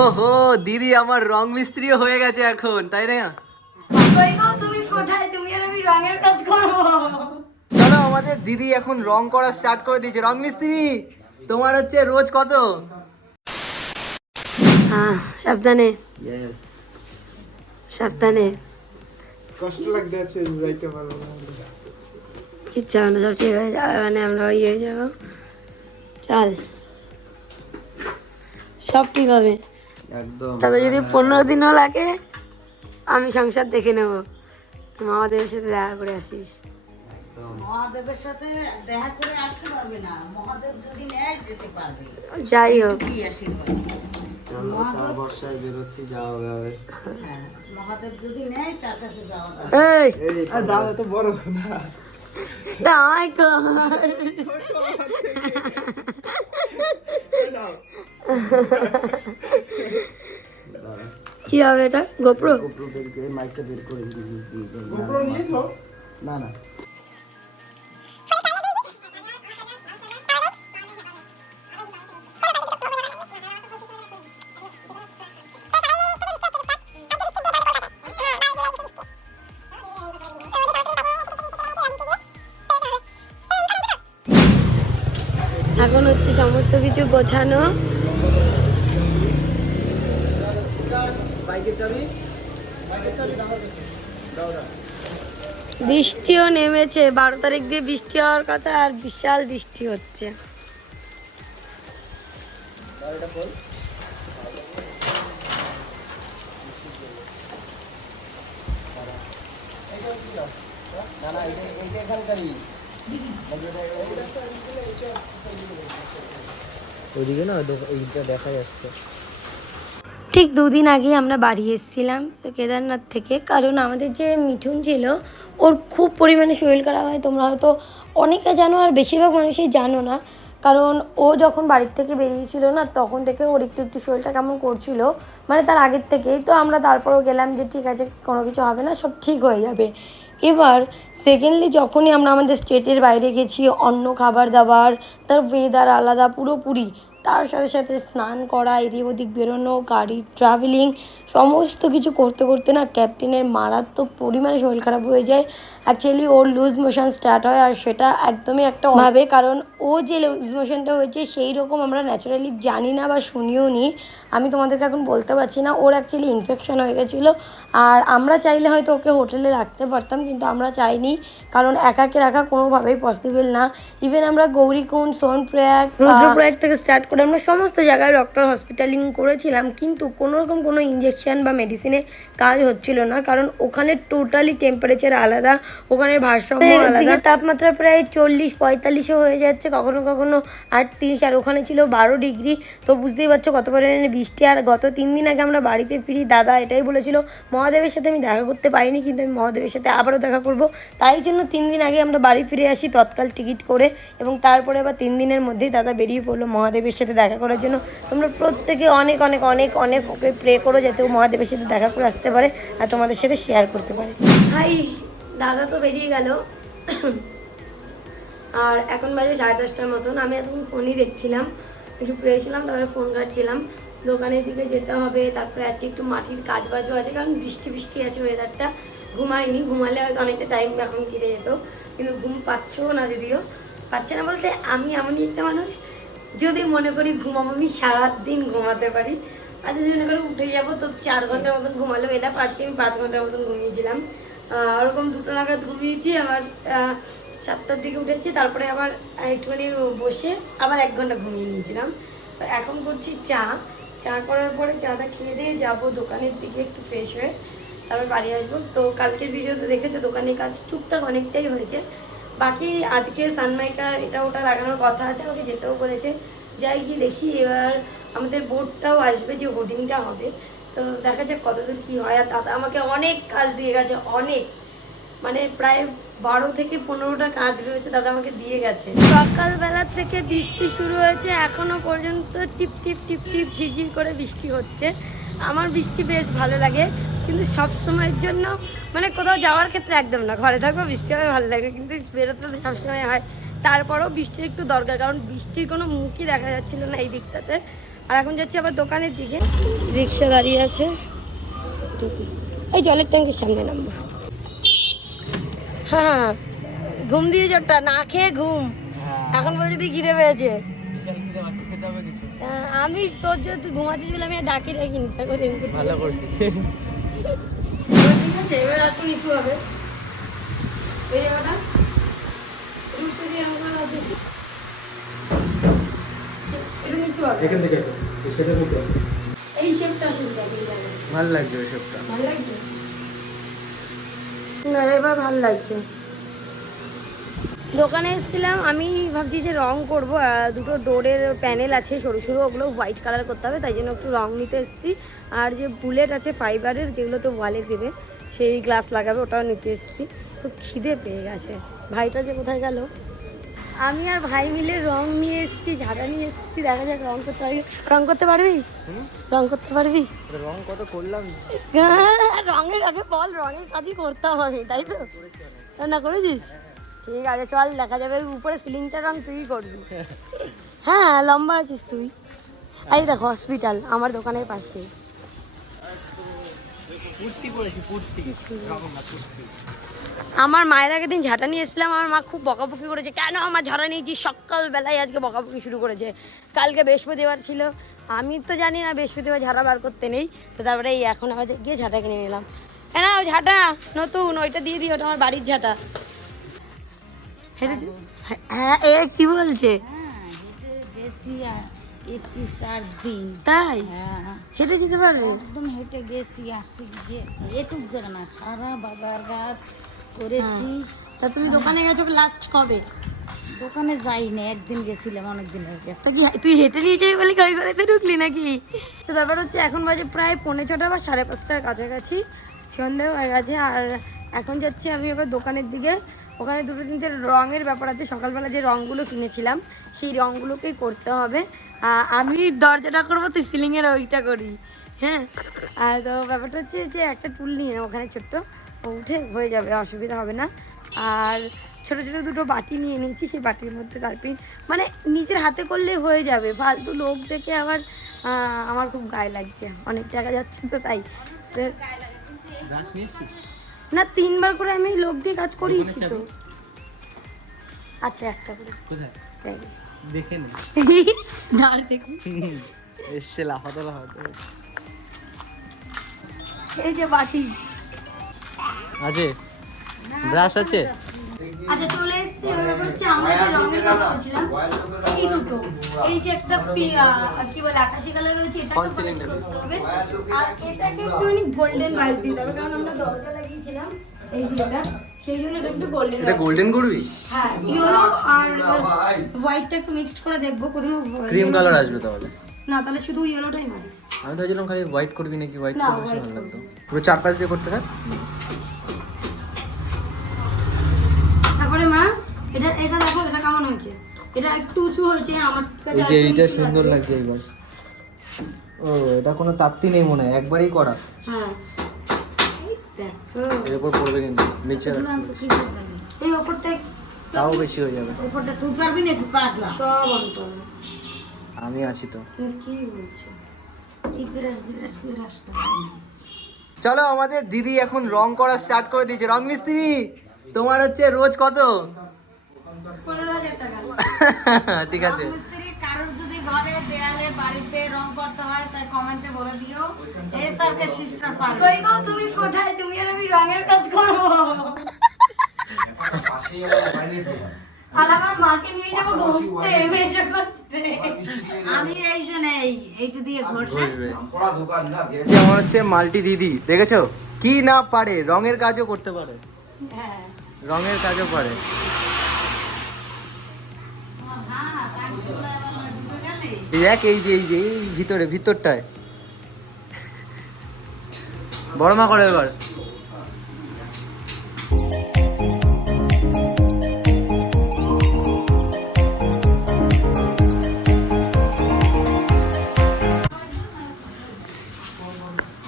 ওহো দিদি আমার রং মিস্ত্রিও হয়ে গেছে এখন, তাই না? তুমি কোথায়? তুমি আর আমি রঙের কাজ করবো। চলো আমাদের দিদি এখন রং করা স্টার্ট করে দিয়েছে। রং মিস্ত্রি তোমার হচ্ছে রোজ কত? সাবধানে ইয়েস। সাবধানে। কষ্ট লাগতে আছে, যাইতে পারবো না। কিচ্ছু হবে না, সব ঠিক হয়ে যাবে, মানে আমরা ইয়ে হয়ে যাবো। চল, সব ঠিক হবে। একদম। তবে যদি 15 দিনও লাগে আমি সংসার দেখে নেবো। মামাদের সাথে দেখা করে আসিস। মহাদেবের সাথে দেখা করে আসতে পারবে না, মহাদেব যদি নেয় যেতে পারবে। যাই হোক, কি আশীর্বাদ। তার বর্ষায় বেরোচ্ছি, যাওয়া হবে। হ্যাঁ, মহাদেব যদি নেয় তার কাছে যাওয়া যাবে। এই আর দাদা তো বড় না, দাঁড়াই কর। কি হবে এটা? গোপ্রো? গোপ্রো বের করে মাইকটা বের করে গোপ্রো নিয়েছো? না না। এখন হচ্ছে সমস্ত কিছু গোছানো। বাইকে চাবি? বৃষ্টিও নেমেছে, 12 তারিখ দিয়ে বৃষ্টি হওয়ার কথা, আর বিশাল বৃষ্টি হচ্ছে। না না, এইটা এখানকারই। ওইদিকে না এইটা দেখা যাচ্ছে। ঠিক 2 দিন আগে আমরা বাড়ি এসেছিলাম কেদারনাথ থেকে, কারণ আমাদের যে মিঠুন ছিল ওর খুব পরিমাণে শরীর খারাপ হয়। তোমরা হয়তো অনেকে জানো, আর বেশিরভাগ মানুষই জানো না। কারণ ও যখন বাড়ির থেকে বেরিয়েছিল না, তখন থেকে ওর একটু একটু শরীরটা কেমন করছিল, মানে তার আগের থেকেই। তো আমরা তারপরও গেলাম যে ঠিক আছে, কোনো কিছু হবে না, সব ঠিক হয়ে যাবে। এবার সেকেন্ডলি যখনই আমরা আমাদের স্টেটের বাইরে গেছি, অন্য খাবার দাবার, তার ওয়েদার আলাদা পুরোপুরি, তার সাথে সাথে স্নান করা, এদিক ওদিক বেরোনো, গাড়ি ট্রাভেলিং, সমস্ত কিছু করতে করতে না ক্যাপ্টেনের মারাত্মক পরিমাণে শরীর খারাপ হয়ে যায়। অ্যাকচুয়ালি ওর লুজ মোশন স্টার্ট হয়, আর সেটা একদমই একটা ভাবে, কারণ ও যে লুজ মোশনটা হয়েছে সেই রকম আমরা ন্যাচারালি জানি না বা শুনিও নি। আমি তোমাদেরকে এখন বলতে পারছি না। ওর অ্যাকচুয়ালি ইনফেকশন হয়ে গেছিলো, আর আমরা চাইলে হয়তো ওকে হোটেলে রাখতে পারতাম, কিন্তু আমরা চাইনি, কারণ একাকে রাখা কোনোভাবেই পসিবল না। ইভেন আমরা গৌরীকুণ্ড, সোনপ্রয়াগ, রুদ্রপ্রয়াগ থেকে স্টার্ট করে আমরা সমস্ত জায়গায় ডক্টর হসপিটালিং করেছিলাম, কিন্তু কোনোরকম কোনো ইঞ্জেকশন বা মেডিসিনে কাজ হচ্ছিল না, কারণ ওখানে টোটালি টেম্পারেচার আলাদা, ওখানে ভারসাম্য আলাদা। তাপমাত্রা প্রায় 40-45ও হয়ে যাচ্ছে, কখনো কখনো 38, আর ওখানে ছিল 12 ডিগ্রি। তো বুঝতেই পারছো কত পরিমাণে বৃষ্টি। আর গত 3 দিন আগে আমরা বাড়িতে ফিরি, দাদা এটাই বলেছিল, মহাদেবের সাথে আমি দেখা করতে পারিনি, কিন্তু আমি মহাদেবের সাথে আবারও দেখা করব। তাই জন্য 3 দিন আগে আমরা বাড়ি ফিরে আসি তৎকাল টিকিট করে, এবং তারপরে আবার 3 দিনের মধ্যেই দাদা বেরিয়ে পড়লো মহাদেবের সাথে দেখা করার জন্য। তোমরা প্রত্যেকে অনেক অনেক অনেক অনেক ওকে প্রে করো যাতে ও মহাদেবের সাথে দেখা করে আসতে পারে আর তোমাদের সাথে শেয়ার করতে পারে। হাই, দাদা তো বেরিয়ে গেল, আর এখন বাজে 10:30টার মতন। আমি এতক্ষণ ফোনই দেখছিলাম, একটু ফ্রেশ ছিলাম, তারপরে ফোন ঘাটছিলাম। দোকানের দিকে যেতে হবে, তারপরে আজকে একটু মাটির কাজ বাজও আছে, কারণ বৃষ্টি বৃষ্টি আছে ওয়েদারটা। ঘুমাইনি, ঘুমালে হয়তো অনেকটা টাইম এখন কেটে যেত, কিন্তু ঘুম পাচ্ছেও না। যদিও পাচ্ছে না বলতে, আমি এমনই একটা মানুষ, যদি মনে করি ঘুমাবো আমি সারাদিন ঘুমাতে পারি। আচ্ছা যদি মনে করি উঠে যাবো, তো 4 ঘন্টার মতন ঘুমালে এটা, আজকে আমি 5 ঘন্টার মতন ঘুমিয়েছিলাম। ওরকম 2টো নাগাদ ঘুমিয়েছি, আবার 7টার দিকে উঠেছি, তারপরে আবার একটুখানি বসে আবার 1 ঘন্টা ঘুমিয়ে নিয়েছিলাম। তো এখন করছি চা। চা করার পরে চাটা খেয়ে দিয়ে যাবো দোকানের দিকে একটু ফ্রেশ হয়ে, তারপর বাড়ি আসবো। তো কালকের ভিডিওতে দেখেছো দোকানের কাজ টুকটাক অনেকটাই হয়েছে, বাকি আজকে সানমাইকার এটা ওটা লাগানোর কথা আছে, আমাকে যেতেও বলেছে। যাই গিয়ে দেখি। এবার আমাদের বোর্ডটাও আসবে, যে হোর্ডিংটা হবে, তো দেখা যাক কতদূর কী হয়। আর দাদা আমাকে অনেক কাজ দিয়ে গেছে, অনেক, মানে প্রায় 12 থেকে 15টা কাজ রয়েছে দাদা আমাকে দিয়ে গেছে। সকালবেলা থেকে বৃষ্টি শুরু হয়েছে, এখনো পর্যন্ত টিপ টিপ টিপ টিপ ঝিরঝির করে বৃষ্টি হচ্ছে। আমার বৃষ্টি বেশ ভালো লাগে, কিন্তু সব সময়ের জন্য, মানে কোথাও যাওয়ার ক্ষেত্রে একদম না, ঘরে থাকবো বৃষ্টি হবে ভালো লাগে, কিন্তু বেরোতে তো সবসময় হয়। তারপরেও বৃষ্টির একটু দরকার, কারণ বৃষ্টির কোনো মুখই দেখা যাচ্ছিল না এই দিকটাতে। আর এখন যাচ্ছি আবার দোকানের দিকে। রিক্সা দাঁড়িয়ে আছে, এই জলের ট্যাঙ্কের সামনে নামবো। হ্যাঁ, ঘুম দিয়েছ একটা, না খেয়ে ঘুম। এখন বলছি তুই খিদে পেয়েছে। আমি তোর জন্য তুই ঘুমাচ্ছিস বলে আমি আর ডাকি ডাকিনি। ভালো করছিস। ঠিক আছে, এবার আর একটু নিচু হবে এই জায়গাটা, নিচু দিয়ে এরকম করে আছে। একটু নিচু হবে এখান থেকে সেটা মতো এই শেপটা শুরু দেখি। ভালো লাগছে ওই সবটা। ভালো লাগছে না? এবার ভালো লাগছে। দোকানে এসেছিলাম, আমি ভাবছি যে রং করবো। দুটো ডোরের প্যানেল আছে সরু সরু, ওগুলো হোয়াইট কালার করতে হবে, তাই জন্য একটু রং নিতে এসেছি। আর যে বুলেট আছে ফাইবারের, যেগুলো তো ওয়ালে দেবে, সেই গ্লাস লাগাবে, ওটাও নিতে এসেছি। খুব খিদে পেয়ে গেছে। ভাইটা যে কোথায় গেল? আমি আর ভাই মিলে রং নিয়ে এসেছি, ঝাড়া নিয়ে এসেছি। দেখা যাক রং করতে পারবি। রং করতে পারবি? রং করতে পারবি? রং কত করলাম। রঙের আগে বল, রঙের কাজই করতে হবে, তাই তো? না করেছিস? ঠিক আছে, চল দেখা যাবে। উপরে সিলিংটা রং তুই করবি। হ্যাঁ, লম্বা আছিস তুই। এই দেখো হসপিটাল আমার দোকানের পাশে। আমার মায়ের আগের দিন ঝাঁটা নিয়ে এসেছিলাম, আমার মা খুব বকাবকি করেছে, কেন আমার ঝাঁটা নিয়েছি সকালবেলায়, আজকে বকাবকি শুরু করেছে। কালকে বৃহস্পতিবার ছিল, আমি তো জানি না বৃহস্পতিবার ঝাঁটা বার করতে নেই, তো তারপরে এই এখন আবার গিয়ে ঝাঁটা কিনে নিলাম। হ্যাঁ না, ওই ঝাঁটা নতুন, ওইটা দিয়ে দিই, ওটা আমার বাড়ির ঝাঁটা। হ্যাঁ, এ কি বলছে? গেছি এসছি 4 দিন। তাই? হ্যাঁ, হেঁটে যেতে পারবে? একদম হেঁটে গেছি, আসছি, এটুক জায়গা না, সারা বাজার ঘাট করেছি। তা তুমি দোকানে গেছো লাস্ট কবে? দোকানে যাইনি, একদিন গেছিলাম, অনেকদিন হয়ে গেছে। তা কি তুই হেঁটে নিয়ে যাবি বলে কই করে ঢুকলি নাকি? তো ব্যাপার হচ্ছে এখন বাজে প্রায় 4:45 বা 5:30টার কাছাকাছি, সন্ধে হয়ে গেছে। আর এখন যাচ্ছি আমি এবার দোকানের দিকে। ওখানে দুটো তিনটে রঙের ব্যাপার আছে, সকালবেলা যে রঙগুলো কিনেছিলাম সেই রঙগুলোকেই করতে হবে। আমি দরজাটা করবো, তুই সিলিংয়ের ওইটা করি। হ্যাঁ, আর তো ব্যাপারটা হচ্ছে যে একটা টুল নিয়ে ওখানে ছোট্ট, উঠে হয়ে যাবে, অসুবিধা হবে না। আর ছোটো ছোটো দুটো বাটি নিয়ে নিয়েছি, সেই বাটির মধ্যে তারপরে মানে নিজের হাতে করলে হয়ে যাবে। ফালতু লোক দেখে আবার আমার খুব গায়ে লাগছে, অনেক টাকা যাচ্ছে তো, তাই না 3বার করে আমি লোক দিয়ে কাজ করিয়েছি তো। আচ্ছা, একটা করে দেখে নে। দাঁড় দেখি এসছে লাফাতে লাফাতে। এই যে বাটি আছে, ব্রাশ আছে। আচ্ছা, চলে এসেছি। ব্যাপার হচ্ছে আমরা যে রঙের কথা বলছিলাম, এই দুটো, এই যে একটা কি বলে আকাশি কালার রয়েছে, এটা করতে হবে। আর এটাকে একটুখানি গোল্ডেন ভাইবস দিতে হবে, কারণ আমরা দরজা লাগিয়েছিলাম এই যেটা, সেই জন্য এটা একটু গোল্ডেন। এটা গোল্ডেন করবি? হ্যাঁ, ইয়েলো আর হোয়াইটটা একটু মিক্সড করে দেখবো, কোথাও ক্রিম কালার আসবে তাহলে। না, তাহলে শুধু ইয়েলোটাই মারি। আমি তো ভাবছিলাম খালি হোয়াইট করবি নাকি, হোয়াইট না, করলে বেশি white ভালো লাগতো। পুরো চারপাশ দিয়ে করতে থাক। তারপরে মা, এটা এটা দেখো, এটা কেমন হয়েছে? এটা একটু উঁচু হয়েছে, আমার কাছে এই যে আরেকটু এইটা নিচু সুন্দর লাগছে। লাগছে এইবার। ও, এটা কোনো তাপ্তি নেই মনে হয়, একবারই করা। হ্যাঁ, এই দেখো, এর উপর পড়বে কিন্তু নিচে রাখ। এই ওপরটা তাও বেশি হয়ে যাবে। ওপরটা তুই পারবি না, একটু কাটলা সব অন করবে। আমি আছি তো। তুমি কি বলছো? এই বিরাসটা চলো, আমাদের দিদি এখন রং করা স্টার্ট করে দিয়েছে। রং মিস্ত্রি, তোমার হচ্ছে রোজ কত? 15,000 টাকা। ঠিক আছে। মিস্ত্রি কারোর যদি ঘরে দেয়ালে বাড়িতে রং করতে হয়, তাই কমেন্টে বলে দিও, এই স্যারকে সিস্টার পারবে। কই গো, তুমি কোথায়? তুমি আর আমি রঙের কাজ করবো। আর আমার মাকে নিয়ে যাবো ঘষতে, মেজে ঘষতে। আমি এই যে নেই, এইটা দিয়ে ঘষে। বসবে। কি আমার হচ্ছে মাল্টি দিদি, দেখেছো কি না পারে, রঙের কাজও করতে পারে। হ্যাঁ, রঙের কাজও পারে। এই এক, এই যে এই ভিতরে ভিতরটায় বড় মা করে এবার।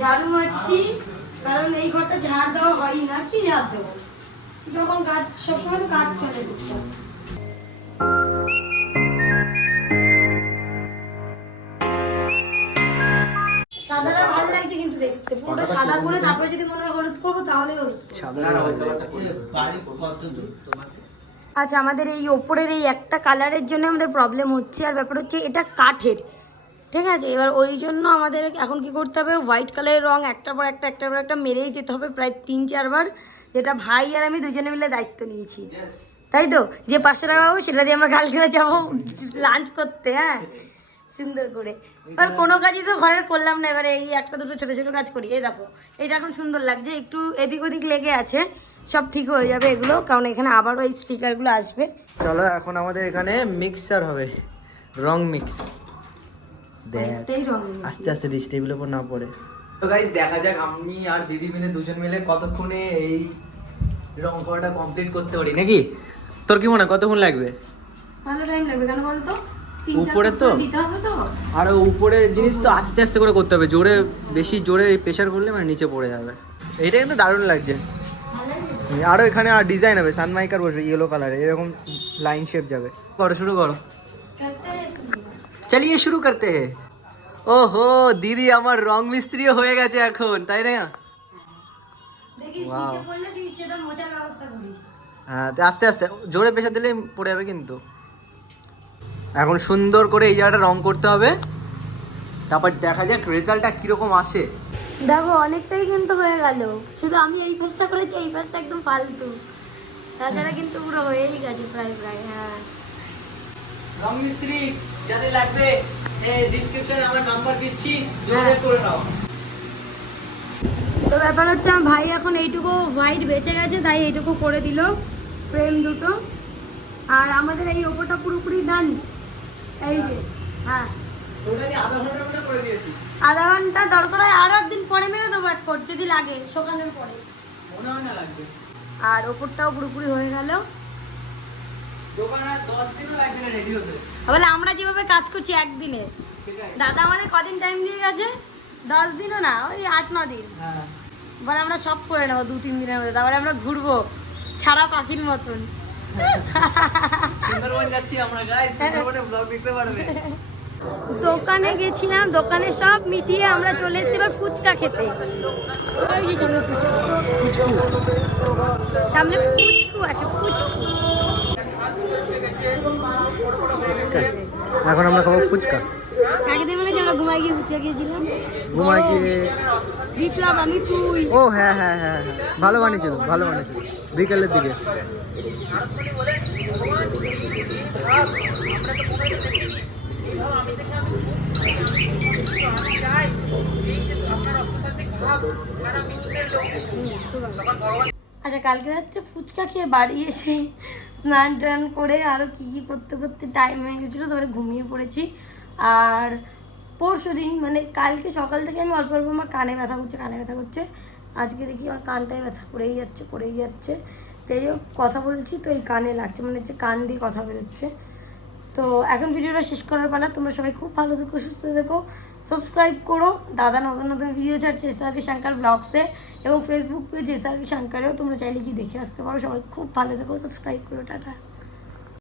ঝাড়ু মারছি, কারণ এই ঘরটা ঝাড় দেওয়া হয় না। কি ঝাড় দেবো যখন কাজ, সবসময় তো কাজ চলে। দেখতে, পুরোটা সাদা করে তারপরে যদি মনে হয় হলুদ করবো তাহলে হলুদ করবো। সাদা আচ্ছা, আমাদের এই ওপরের এই একটা কালারের জন্য আমাদের প্রবলেম হচ্ছে, আর ব্যাপার হচ্ছে এটা কাঠের, ঠিক আছে। এবার ওই জন্য আমাদের এখন কি করতে হবে, হোয়াইট কালারের রং একটার পর একটা মেরেই যেতে হবে প্রায় 3-4 বার, যেটা ভাই আর আমি দুজনে মিলে দায়িত্ব নিয়েছি, তাই তো। যে 500 টাকা পাবো সেটা দিয়ে আমরা কালকে যাবো লাঞ্চ করতে, হ্যাঁ সুন্দর করে। এবার কোনো কাজই তো ঘরের করলাম না, এবারে এই একটা দুটো ছোটো ছোটো কাজ করি। এই দেখো এটা এখন সুন্দর লাগছে, একটু এদিক ওদিক লেগে আছে, সব ঠিক হয়ে যাবে এগুলো, কারণ এখানে আবারও এই স্টিকারগুলো আসবে। চলো এখন আমাদের এখানে মিক্সার হবে, রং মিক্স। দেখ অনেকটাই রং আস্তে আস্তে দিস, টেবিলের উপর না পড়ে। তো গাইস দেখা যাক আমি আর দিদি মিলে দুজন মিলে কতক্ষণে এই রং করাটা কমপ্লিট করতে পারি নাকি। তোর কি মনে হয় কতক্ষণ লাগবে? ভালো টাইম লাগবে, কেন বলতো? উপরে তো দিতে হবে তো, আর উপরে জিনিস তো আস্তে আস্তে করে করতে হবে, জোরে বেশি জোরে প্রেশার করলে মানে নিচে পড়ে যাবে। এটা কিন্তু দারুণ লাগছে। আরো এখানে আর ডিজাইন হবে, সানমাইকার বসবে ইয়েলো কালারে, এরকম লাইন শেপ যাবে। করো, শুরু করো। চলিয়ে শুরু করতে হে। ওহো দিদি আমার রং মিস্ত্রিও হয়ে গেছে এখন, তাই না? দেখিস Wow. নিচে পড়লে সেটা মোছার ব্যবস্থা করিস। হ্যাঁ তো আস্তে আস্তে, জোরে প্রেশার দিলে পড়ে যাবে কিন্তু। এখন সুন্দর করে এই জায়গাটা রং করতে হবে, তারপর দেখা যাক রেজাল্টটা কিরকম আসে। দেখো অনেকটাই কিন্তু হয়ে গেল, শুধু আমি এই পাশটা করেছি, এই পাশটা একদম ফালতু, তাছাড়া কিন্তু পুরো হয়েই গেছে প্রায় প্রায়। হ্যাঁ রং মিস্ত্রি যাদের লাগবে এই ডেসক্রিপশনে আমার নাম্বার দিচ্ছি, যোগাযোগ করে নাও। তো ব্যাপার হচ্ছে আমার ভাই এখন এইটুকু হোয়াইট বেঁচে গেছে, তাই এইটুকু করে দিল ফ্রেম দুটো, আর আমাদের এই ওপরটা পুরোপুরি ডান। এই যে হ্যাঁ টোটালি আধা ঘন্টার মধ্যে করে দিয়েছি। আধা ঘন্টা দরকার হয় আরো একদিন পরে মেরে দেবো এক কোট যদি লাগে, সকালের পরে। মনে হয় না লাগবে। আর ওপরটাও পুরোপুরি হয়ে গেল। দোকান আর 10 দিনও লাগবে না রেডি হতে। বলে আমরা যেভাবে কাজ করছি একদিনে, সেটাই। দাদা আমাদের কদিন টাইম দিয়ে গেছে, 10 দিনও না, ওই 8-9 দিন। হ্যাঁ বলে আমরা সব করে নেবো 2-3 দিনের মধ্যে, তারপরে আমরা ঘুরবো ছাড়া পাখির মতন। সুন্দরবন যাচ্ছি আমরা গাইস, সুন্দরবনে ব্লগ দেখতে পারবে। দোকানে গেছিলাম, দোকানে সব মিটিয়ে আমরা চলে এসেছি এবার ফুচকা খেতে। ওই যে সামনে ফুচকা, সামনে পুচকু আছে, পুচকু। ফুচকা, এখন আমরা খাবো ফুচকা। একদিন মনে হচ্ছে আমরা ঘুমাই গিয়ে ফুচকা খেয়েছিলাম, ঘুমাই গিয়ে। বিপ্লব আমি তুই। ও হ্যাঁ হ্যাঁ হ্যাঁ হ্যাঁ, ভালো বানিয়েছিল ভালো বানিয়েছিল, বিকালের দিকে। আচ্ছা কালকে রাত্রে ফুচকা খেয়ে বাড়ি এসে স্নান টান করে আরও কী কী করতে করতে টাইম হয়ে গেছিলো, তারপরে ঘুমিয়ে পড়েছি। আর পরশু দিন মানে কালকে সকাল থেকে আমি অল্প অল্প আমার কানে ব্যথা করছে, আজকে দেখি আমার কানটায় ব্যথা করেই যাচ্ছে। যাই হোক কথা বলছি তো এই কানে লাগছে, মনে হচ্ছে কান দিয়ে কথা বেরোচ্ছে। তো এখন ভিডিওটা শেষ করার পালা, তোমরা সবাই খুব ভালো থেকো, সুস্থ থেকো, সাবস্ক্রাইব করো। দাদা নতুন নতুন ভিডিও ছাড়ছে এসআরকে শঙ্কর ব্লগসে, এবং ফেসবুক পেজ এসআরকে শঙ্করেও তোমরা চাইলে কি দেখে আসতে পারো। সবাই খুব ভালো থেকো, সাবস্ক্রাইব করো, টাটা।